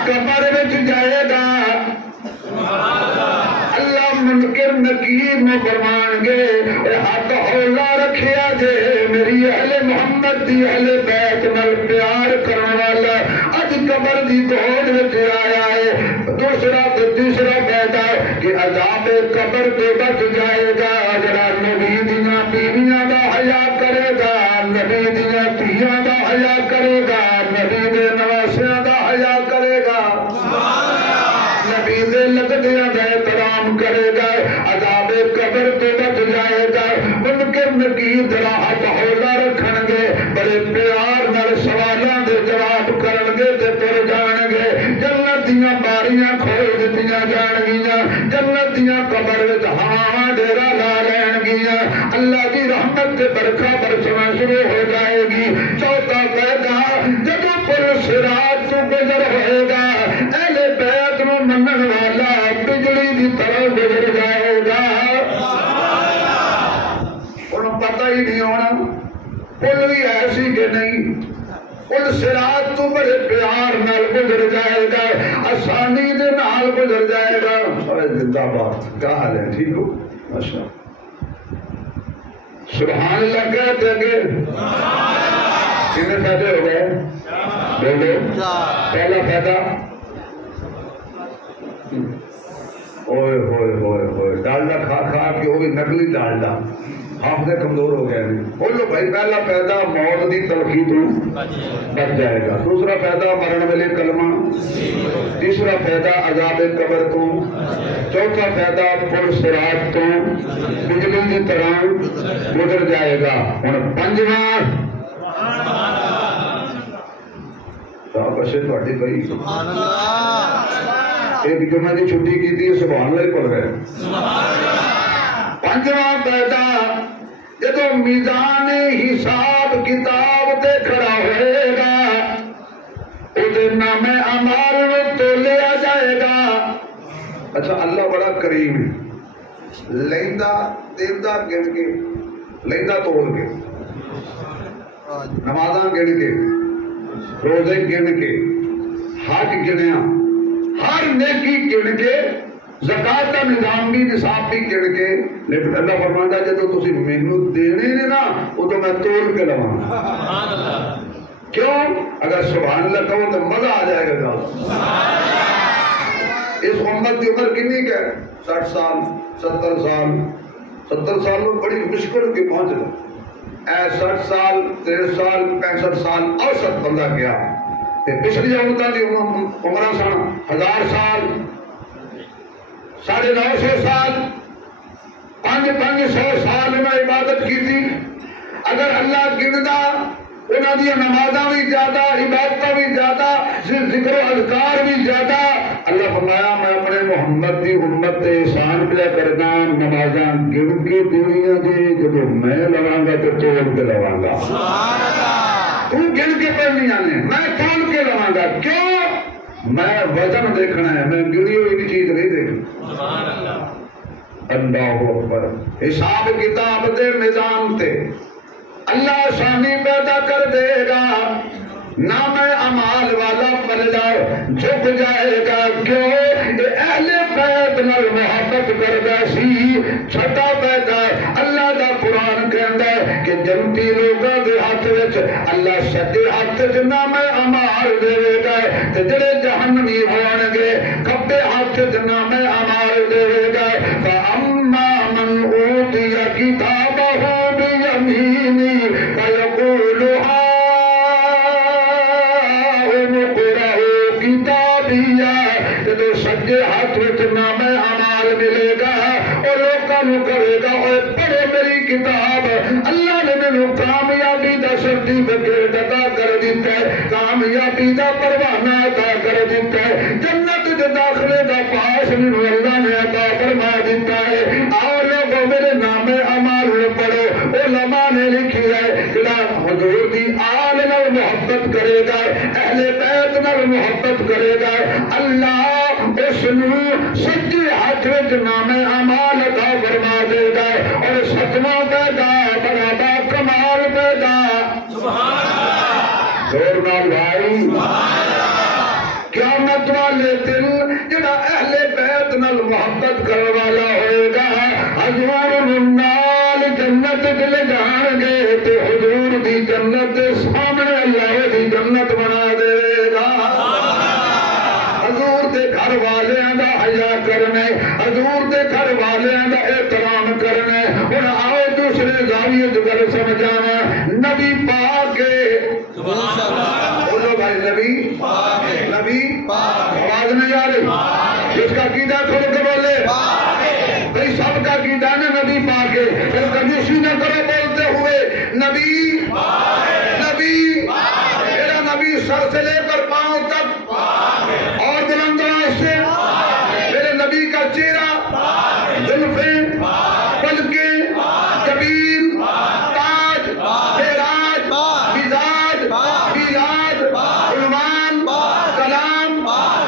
قبر وچ جائے گا اللہ منکر نکیر نو فرمان گے اے ہاتھ ہولا رکھیا جے میری اہل محمد دی اہل بیت نال پیار کرن والا اج قبر دی دھوڑ وچ آیا ہے۔ دوسرا تے تیسرا فائدہ کہ عذاب قبر تو بچ جائے گا، جڑا نبی دیاں بیویاں دا حیا کرے گا، نبی دیاں دھیاں دا حیا کرے گا، نبی دے نواسیاں دا حیا کرے گا، نبی دے لگدیاں دا احترام کرے گا، عذاب قبر تو بچ جائے گا۔ منکر نکیر ذرا ہاتھ ہولا رکھن گے، بڑے پیار نال سوالاں دے جواب کرن گے تے تر جان گے، جنت دیاں باریاں کھول دتیاں جان گیاں، جنت دیاں قبر وچ ہواواں ڈیرا لا لین گیاں، اللہ دی رحمت تے برکھا برسنا شروع ہو جائے گی۔ چوتھا فائدہ جدوں پل صراط تو گزر ہوئے گا، اہل بیت نو منن والا بجلی دی طرح گزر جائے گا، انہوں پتہ ہی نہیں ہونا پل بھی ایسی کہ نہیں، پل صراط تو بڑے پیار نال گزر جائے گا، آسانی دے نال گزر جائے گا۔ اے زندہ باد، کیا حال ہے؟ ٹھیک ہو؟ ماشاءاللہ سبحان اللہ کہتے ہیں کہ کتنے فائدے ہو گئے؟ بولو پہلا فائدہ اوئے ہوئے ہوئے ہوئے ڈالڈا کھا کھا کے وہ بھی نقلی ڈالڈا حافظے کمزور ہو گئے ہیں۔ بولو بھائی پہلا فائدہ موت دی تلخی تو بچ جائے گا، دوسرا فائدہ مرن ویلے کلمہ، تیسرا فائدہ عذاب قبر تو، چوتھا فائدہ پل صراط تو بجلی کی طرح گزر جائے گا۔ ہن پنجواں شاباشی تہاڈی بھائی سبحان اللہ ایک جمعہ دی چھٹی کی تھی سبحان اللہ پڑھ رہے۔ پنجواں فائدہ جدو میزان حساب کتاب تے کھڑا ہوئے گا اُدھر نام اعمال میں تولیا جائے گا۔ اچھا اللہ بڑا کریم ہے، لیندہ دیندہ گن کے، لیندہ تول کے، نمازاں گن کے، روزے گن کے، حج گنیا، ہر نیکی گن کے، زکات کا نظام بھی نصاب بھی گن کے، لیکن اللہ فرماتا ہے جب تسی مینوں دینے نے نا وہ تو میں تول کے لواں گا۔ کیوں؟ اگر سبحان اللہ کہو تو مزہ آ جائے گا۔ اس امت کی عمر کتنی ہے؟ 60 سال 70 سال 70 سال میں بڑی مشکل کی پہنچ گئے، 60 سال 63 سال 65 سال اوسط بندہ گیا، پچھلی امتوں کی عمر سن 1000 سال 950 سال 500 سال انہیں عبادت کی تھی۔ اگر اللہ گندا انہوں نے نمازاں بھی زیادہ، عبادتیں بھی زیادہ، ذکر و اذکار بھی زیادہ۔ اللہ فرمایا میں اپنے محمد کی امت تے احسان پیا کرنا، نمازاں گن کے دنیا دے جب میں لواں گا تو تول کے لواں گا۔ تو گن کے پڑھنی آنے میں تول کے لواں گا، کیوں؟ میں وزن دیکھنا ہے، میں گنی ہوئی چیز نہیں دیکھنا۔ اللہ اکبر۔ حساب کتاب دے میدان تے اللہ آسانی پیدا کر دے گا، نام اعمال والا پلڑا جھک جائے گا، کیوں؟ اہل بیت نال محبت کردا سی۔ چھٹا پیدا اللہ دا قرآن کہندا ہے کہ جنتی لوگاں دے ہاتھ وچ اللہ سجے ہاتھ وچ نام اعمال دے گا، تے جڑے جہنمی ہون گے کھبے ہاتھ وچ نام اعمال دے گا۔ فاما من اوتی کتابہ بیمینہ فیقول سجے ہاتھ وچ نام اعمال ملے گا اور لوگوں کو کرے گا اور پڑھو میری کتاب، اللہ نے مینوں کامیابی دا سرٹیفکیٹ عطا کر دیتا ہے، کامیابی دا پروانہ عطا کر دیتا ہے، جنت دے داخلے دا پاس مینوں اللہ نے عطا فرما دیتا ہے۔ آؤ لوگوں میرے نام اعمال پڑھو۔ علماء نے لکھی ہے کہ کرے گا اللہ اس نو سچے ہاتھ وچ نام اعمال عطا فرما دے گا اور ستواں پیدا بڑا با کمال پیدا سبحان اللہ زور نال بھائی قیامت والے دن جڑا اہل بیت نال محبت کرنے والا ہوئے گا حضور نال جنت لے جان گے تے حضور دی جنت دے سامنے اللہ دی جنت بنا دے گا حضور دے گھر والیاں دا حیا کرنے حضور دے گھر والیاں دا احترام کرنے ہن آؤ دوسرے زاویے تو گل سمجھانا نبی پاک سبحان اللہ بولو بھائی نبی پاک نبی پاک آواز نہیں آ رہی جس کا عقیدہ کھول کے بولے بھائی سب کا عقیدہ نا نبی پاک ہے پھر کنجوسی نہ کرو بولتے ہوئے نبی نبی میرا نبی سر سے لے کر پاؤں تک اور بلند سے میرے نبی کا چہرہ زلفیں پلکیں جبین تاج معراج مزاج میلاد عنوان کلام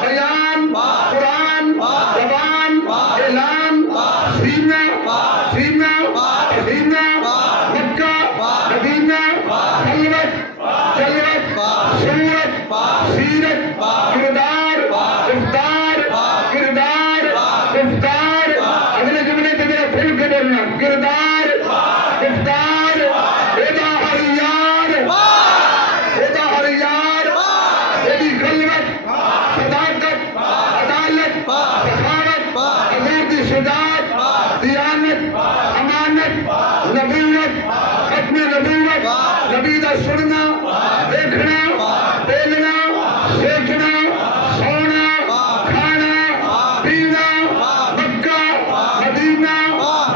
بیان قرآن زبان اعلان سینہ سینہ سینہ مکہ مدینہ خلوت جلوت صورت سیرت کردار افطار کردار افطار اگلے جملے پہ میرا کھل کے بولنا کردار افطار خدا ہر یار خدا ہر یار خودی خلوت صداقت عدالت سخاوت حضور دی شجاعت دیانت امانت نبوت ختم نبوت نبی دا سننا دیکھنا بولنا سیکھنا سونا کھانا پینا مکہ مدینہ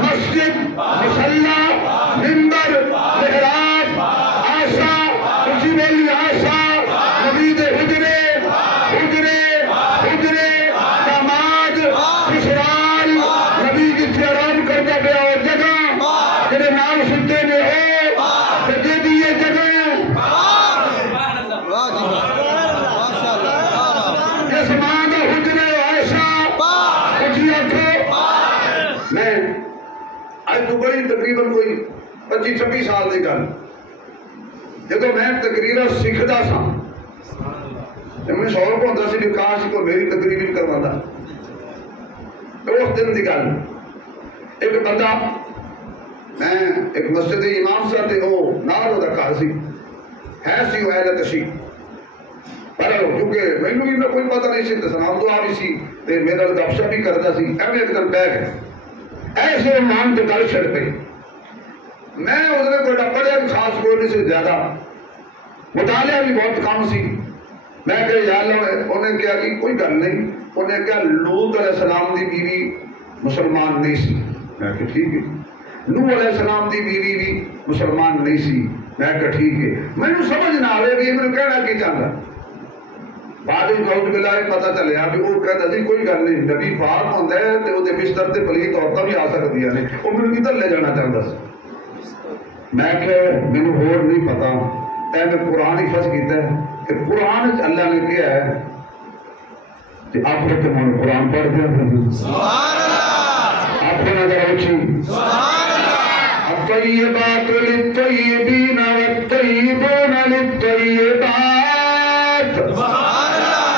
مسجد مصلی منبر محراب آسا اسی بولی آسا نبی دے حجرے حجرے حجرے داماد سسرال نبی جتھے آرام کرتا پیا اور جگہ تیرے نام سنتے نے ہو دے دیئے جگہ جس ماں دا حجرے عائشہ کچھ آنکھو میں آج تو بڑی تقریباً کوئی 25-26 سال دے گل جدو میں تقریرہ سکھدا سا میں شعور کو ہوتا سی جو کاش کو میری تقریر بھی کروانا تو اس دن دی گل ایک بندہ میں ایک مسجد امام صاحب تے او نال دا گھر سی ہے سی وہ اہل تشیع پر کیونکہ مینوں بھی کوئی پتہ نہیں سی تے سلام دعا بھی سی تے میرا گپ شپ بھی کردا سی ایویں ایک دن بیٹھ گئے ایسے مان تے گل چھڑ پئی میں اس نے کوئی پڑھیا بھی خاص کوئی نہیں سی زیادہ مطالعہ بھی بہت کم سی میں کہ یا اللہ انہیں کہا کہ کوئی گل نہیں انہیں کہا لوط علیہ السلام دی بیوی مسلمان نہیں سی میں کہ ٹھیک ہے نوح علیہ السلام دی بیوی بھی مسلمان نہیں سی میں کہ ٹھیک ہے میں نے سمجھ نہ آئے بھی انہوں کہنا کی چاہتا بعد ہی نوز بلا پتہ چلیا بھی وہ کہتا جی کوئی گل نہیں نبی پاک ہوتا ہے تو وہ بستر تے پلیت عورتیں بھی آ سکتی ہیں وہ میرے کدھر لے جانا چاہتا سی میں کہ مینوں ہور نہیں پتا اے میں قرآن ہی فس کیتا ہے کہ قرآن اللہ نے کیا ہے کہ آپ نے تمہیں قرآن پڑھ دیا سبحان اللہ آپ کو نظر اچھی سبحان اللہ الطیبات للطیبین والطیبون للطیبات سبحان اللہ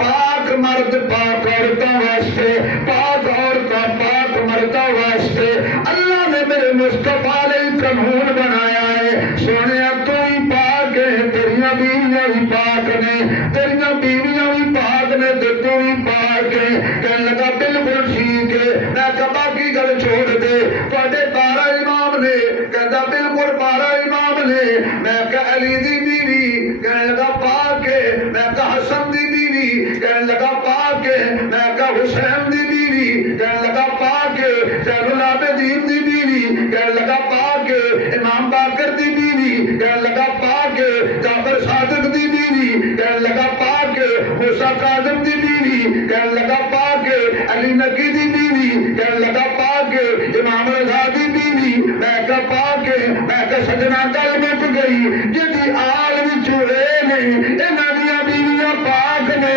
پاک مرد پاک عورتوں واسطے پاک عورتوں پاک مردوں واسطے اللہ نے میرے مصطفیٰ علیہ قانون بنایا ہے سونے تو ہی پاک ہے تیریاں بیویاں بھی پاک نے تیریاں بیویاں بھی پاک نے تو ہی پاک ہے کہنے لگا بالکل ٹھیک ہے میں کہا باقی گل چھوڑ دے تواڈے 12 امام نے کہتا بالکل 12 امام نے میں کہا علی دی بیوی کہنے لگا پاک ہے میں کہا حسن دی بیوی کہنے لگا پاک ہے میں کہا حسین دی بیوی کہنے لگا پاک ہے زین العابدین دی بیوی کہنے لگا پاک ہے امام باقر دی بیوی کہنے لگا پاک ہے جعفر صادق دی بیوی کہنے لگا پاک ہے موسیٰ کاظم دی بیوی کہنے لگا پاک ہے علی نقی دی بیوی کہنے لگا پاک ہے امام رضا دی بیوی میں کہا پاک ہے میں کہا سجنا گل مک گئی جدی آل وچ اے نہیں انہاں دیاں بیویاں پاک نے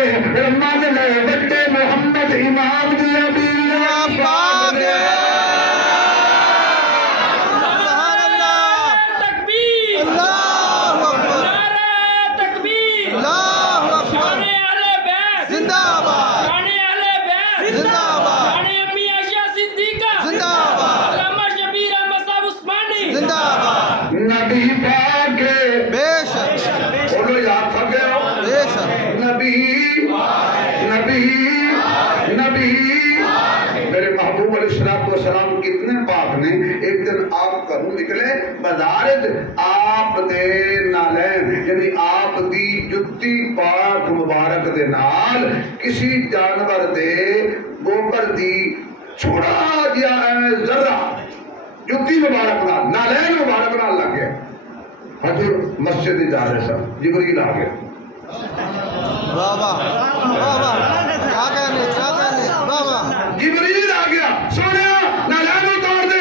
امام دیا بیویاں پاک نے سبحان اللہ تکبیر اللہ اکبر نعرہ تکبیر اللہ اکبر شان اہل بیت زندہ آباد شان اہل بیت زندہ آباد شان امی عائشہ صدیقہ زندہ آباد علامہ شبیر احمد صاحب عثمانی زندہ آباد نبی پاک کے بے شک بولو یاد تھا گیا بے شک نبی نبی نبی میرے محبوب علیہ السلام کتنے پاک نے ایک دن آپ کروں نکلے بازار آپ دے نالین یعنی آپ دی جتی پاک مبارک دے نال کسی جانور دے گوبر دی چھوڑا دیا ذرہ جتی مبارک نال نالین مبارک نال لگ گیا حضور مسجد جا رہے سب جبریل آ گیا واہ واہ واہ واہ کیا کہنے واہ واہ جبریل آ گیا سونیا نالین اتار دے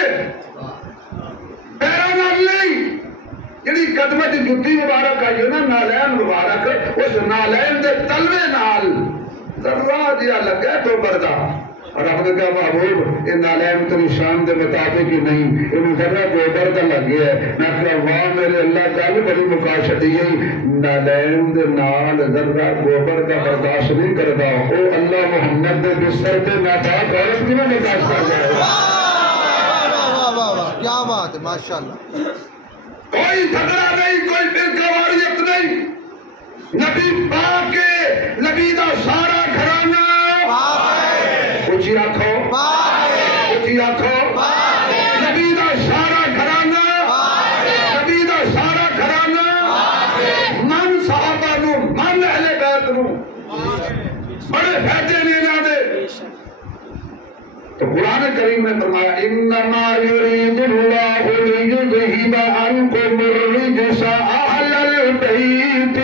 پیرا نال نہیں جڑی قدمت جتی مبارک آئی ہے نا نالین مبارک اس نالین دے تلوے نال ذرہ جیا لگا تو بردا اور آپ نے کہا محبوب یہ نالین تیری شان دے مطابق ہی نہیں انہوں ذرہ گوبر دا لگ گیا ہے میں کہا واہ میرے اللہ تعالی بڑی مقاشدی ہے نالین دے نال ذرہ گوبر کا برداشت نہیں کرتا او اللہ محمد دے بستر پہ ناپاک عورت کی میں نکاش کر جائے واہ واہ واہ کیا بات ہے ماشاءاللہ کوئی جھگڑا نہیں کوئی فرقہ واریت نہیں نبی پاک کے نبی دا سارا گھرانہ اچھی آنکھو اچھی آنکھو نبی دا سارا گھرانہ نبی دا سارا گھرانہ من صحابہ نو من اہل بیت نو بڑے فائدے لینا دے تو قرآن کریم نے فرمایا انما یرید اللہ لیذہب عنکم الرجس اہل البیت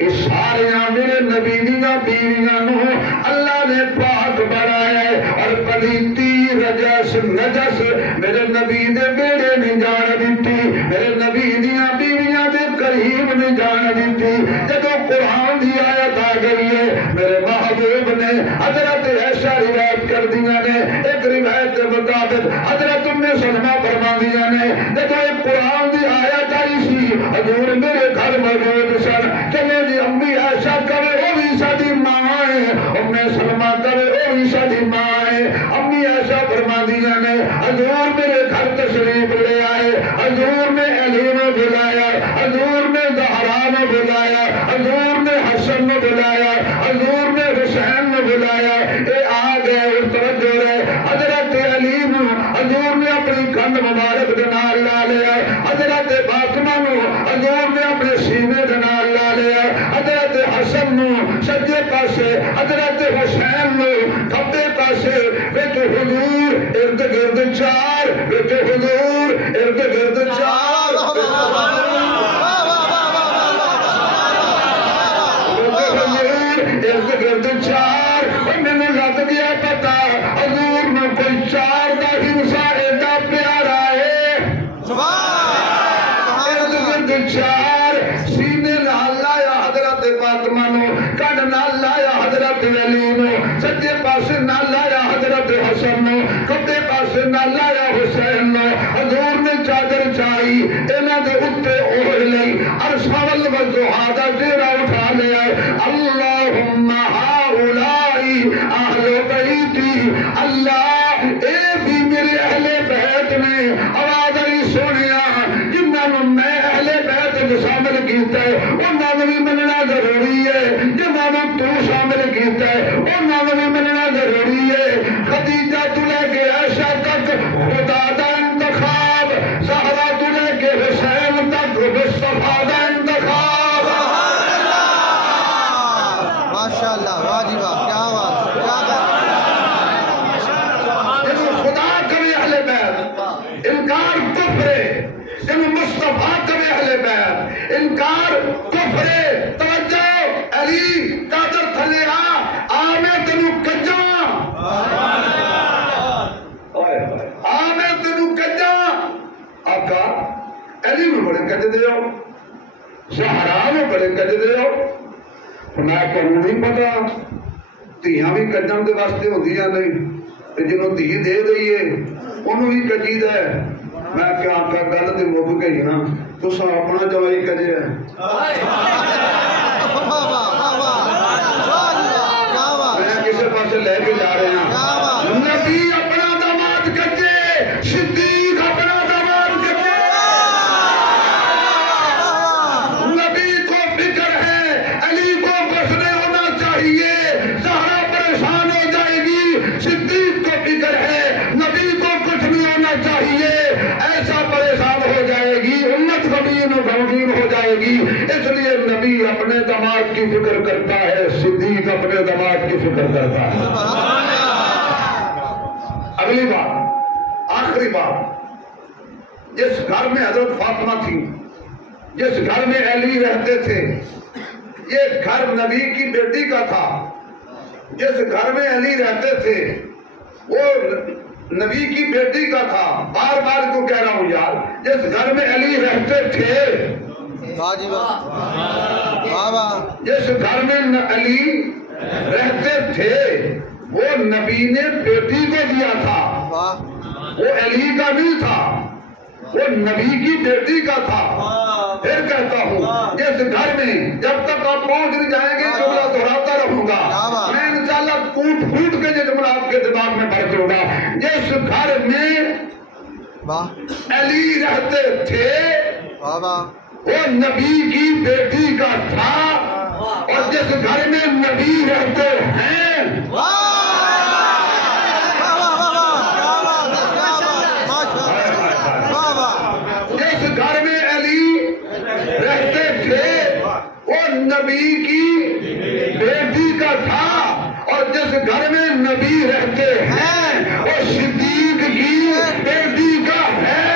اس سارے میرے نبی دیاں بیویاں نو اللہ نے پاک بنایا ہے اور پلیتی رجس نجس میرے نبی دے بیڑے نہیں جان دیتی میرے نبی دیاں بیویاں دے قریب نہیں جان دیتی جدو قرآن دی آیت آ گئی ہے میرے محبوب نے حضرت عائشہ روایت کر دیا نے ایک روایت کے مطابق حضرت ام سلمہ فرما دیا نے جدو ایک قرآن دی آیت آئی سی حضور میرے گھر موجود سن چلو جی امی عائشہ کرے وہ بھی ساری ماں ہے ام سلمہ کرے وہ بھی ساری ماں ہے امی عائشہ فرما دیا نے حضور میرے گھر تشریف لے آئے حضور نے علی نے بلایا حضور نے زہرا نے بلایا حضور نے حسن نے بلایا حضور نے حسین نے بلایا اے آ گئے اور توجہ رہے حضرت علی نو حضور نے اپنی کند مبارک دنال لا لیا حضرت فاطمہ نو حضور نے اپنے سینے دنال لا لیا حضرت حسن نو سجے پاسے حضرت حسین نو کھبے پاسے وچ حضور ارد گرد چار وچ حضور ارد گرد چار ارد گرد چار میں نے لگ گیا پتا حضور میں کوئی چار دا ہنسا ایڈا پیارا ہے ارد گرد چار سینے نال لایا حضرت فاطمہ نو کن نال لایا حضرت علی نو سجے پاسے نال لایا حضرت حسن نو کھبے پاسے نال لایا حسین نو حضور نے چادر چائی انہاں دے اوتے اوڑھ لئی عرش ول والضحا دا زیرہ اٹھا لیا اللہم ہؤلائی اہل بیتی اللہ اے بھی میرے اہل بیت میں آواز آئی سونیا جنہاں نو میں اہل بیت جو شامل کیتا ہے انہاں نو بھی مننا ضروری ہے جنہاں نو تو شامل کیتا ہے انہاں نو بھی مننا ضروری ہے خدیجہ تو لے کے عائشہ تک خدا دا انتخاب زہرا تو لے کے حسین تک مصطفیٰ دا انتخاب ماشاءاللہ واجی واہ کیا بات کیا بات خدا کرے اہل بیت انکار کفر ہے جنہوں مصطفیٰ کرے اہل بیت انکار کفر ہے توجہ علی قادر تھلے آمیں تنو کجا آمیں تنو کجا آقا علی میں بڑے کج دے ہو زہرا میں بڑے کج دے ہو میں تمہیں نہیں پتا دھیاں بھی کجن کے واسطے ہوندیاں نہیں جنہوں دھی دے دئیے انہوں بھی کجی ہے میں کیا آخا گل تو مک گئی نا تو اپنا جوائی کجے ہے میں کسی پاس لے کے جا رہے ہیں نبی اپنا داماد کجے صدیق اپنا داماد کجے نبی کو فکر ہے علی کو بسنے ہونا چاہیے زہرا پریشان ہو جائے گی صدیق کو فکر ہے نبی کو کچھ نہیں ہونا چاہیے ایسا پریشان ہو جائے گی امت غمگین و غمگین ہو جائے گی اس لیے نبی اپنے داماد کی فکر کرتا ہے صدیق اپنے داماد کی فکر کرتا ہے اگلی بات آخری بات جس گھر میں حضرت فاطمہ تھی جس گھر میں علی رہتے تھے یہ گھر نبی کی بیٹی کا تھا جس گھر میں علی رہتے تھے وہ نبی کی بیٹی کا تھا بار بار کیوں کہہ رہا ہوں یار جس گھر میں علی رہتے تھے جس گھر میں علی رہتے تھے وہ نبی نے بیٹی کو دیا تھا وہ علی کا نہیں تھا وہ نبی کی بیٹی کا تھا پھر کہتا ہوں جس گھر میں جب تک آپ پہنچ نہیں جائیں گے جملہ دہراتا رہوں گا میں انشاءاللہ کوٹ پھوٹ کے یہ جملہ آپ کے دماغ میں بھر دوں گا جس گھر میں علی رہتے تھے وہ نبی کی بیٹی کا تھا اور جس گھر میں نبی رہتے ہیں جس گھر میں علی رہتے تھے وہ نبی کی بیٹی کا تھا اور جس گھر میں نبی رہتے ہیں وہ صدیق کی بیٹی کا ہے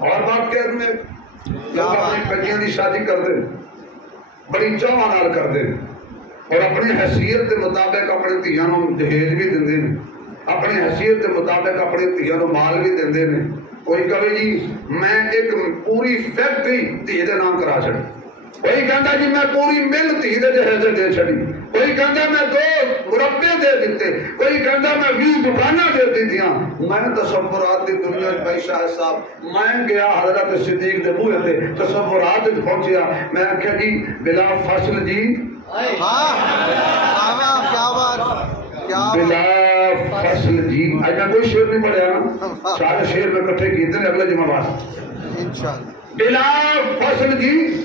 اور بات کہہ میں اپنی کجیاں دی شادی کر دے بڑی چاواں نال کر دے اور اپنی حیثیت کے مطابق اپنے دھیاں نوں دہیج بھی دیندے نے اپنی حیثیت کے مطابق اپنے دھیاں نوں مال بھی دیندے نے کوئی کہے جی میں ایک پوری فیکٹری دھی دے نام کرا چھڑی کوئی کہندا جی میں پوری مل دھی دے جہیز دے چھڑی کوئی کہندا میں 2 مربے دے دیتے کوئی کہندا میں 20 دکاناں دے دیتیاں میں تصورات دی دنیا میں بھائی شاہ صاحب میں گیا حضرت صدیق دے بوئے تے تصورات وچ پہنچیا میں آکھیا جی بلا فصل جی بلا فصل جی آج میں کوئی شعر نہیں پڑھیا نا سارے شعر میں کٹھے کیتے ہیں اگلے جمعہ واسطے بلا فصل جی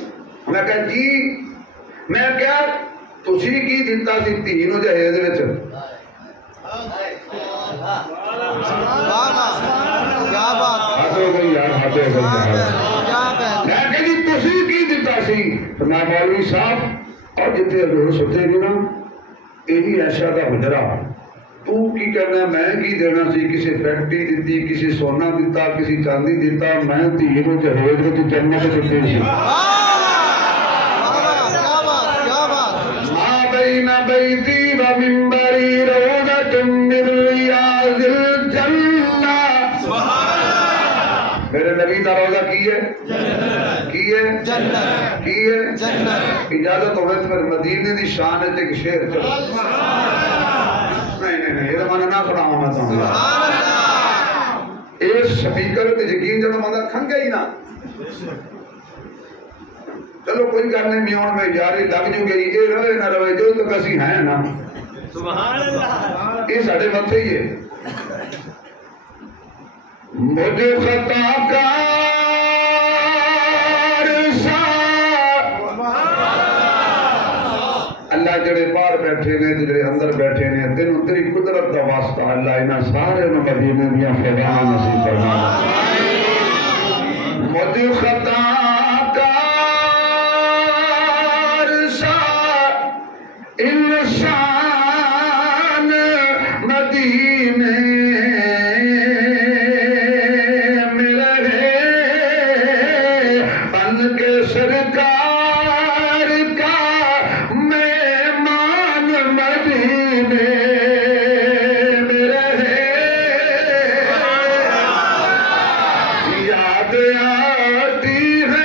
میں کہا جی میں کیا تسی کی دیتا سی تینوں جہیز وچ میں کہ جی تسی کی دیتا سی تو میں مولوی صاحب اور جتے حضور ستے گی نا یہی ایشا کا حجرہ تو کی کہنا میں کی دینا سی کسی فیکٹری دیتی کسی سونا دیتا کسی چاندی دیتا میں تینوں جہیز وچ جنت دیتے سی بين بيتي ومنبري روضة من رياض الجنة میرے نبی کا روضہ کی ہے اجازت ہوئے پھر مدینے دی شان ہے ایک شعر چلو نہیں یہ مانا نہ سناؤں میں تو اس سپیکر تے یقین جب مانا کھنگے ہی نا چلو کوئی کرنے میون میں یاری لگ جو گئی یہ روے نہ روے جو تو کسی ہیں نا سبحان اللہ یہ ساڑھے متھے ہی ہے مجھے خطا کار سا اللہ جڑے باہر بیٹھے نے جڑے اندر بیٹھے نے تینوں تیری قدرت کا واسطہ اللہ انہاں سارے مدینے دیاں فضائیں نصیب فرما مجھے خطا انسان مدینے میں رہے بن کے سرکار کا مہمان مدینے میں رہے یاد آتی ہے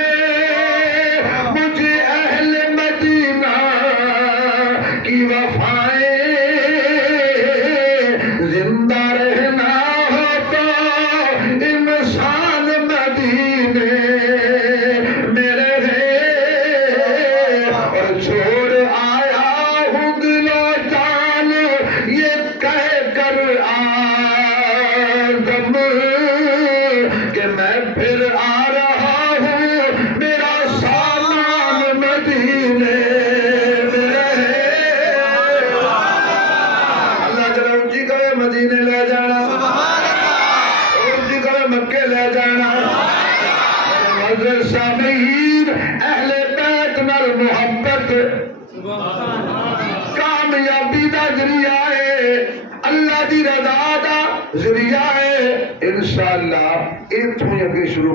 وفائیں زندہ رہنا ہو تو انسان مدینے میں رہے اور چھوڑ آیا ہوں دل و جان یہ کہہ کر آدم کہ میں پھر آ رہا ہوں میرا سامان مدینے میں رہے اللہ جل اونچی کرے مدینے لے جانا اونچی کرے مکے لے جانا معزز سامعین اہل بیت نال محبت کامیابی دا ذریعہ ہے اللہ دی رضا دا ذریعہ ہے انشاءاللہ اتھوں ہی اگے شروع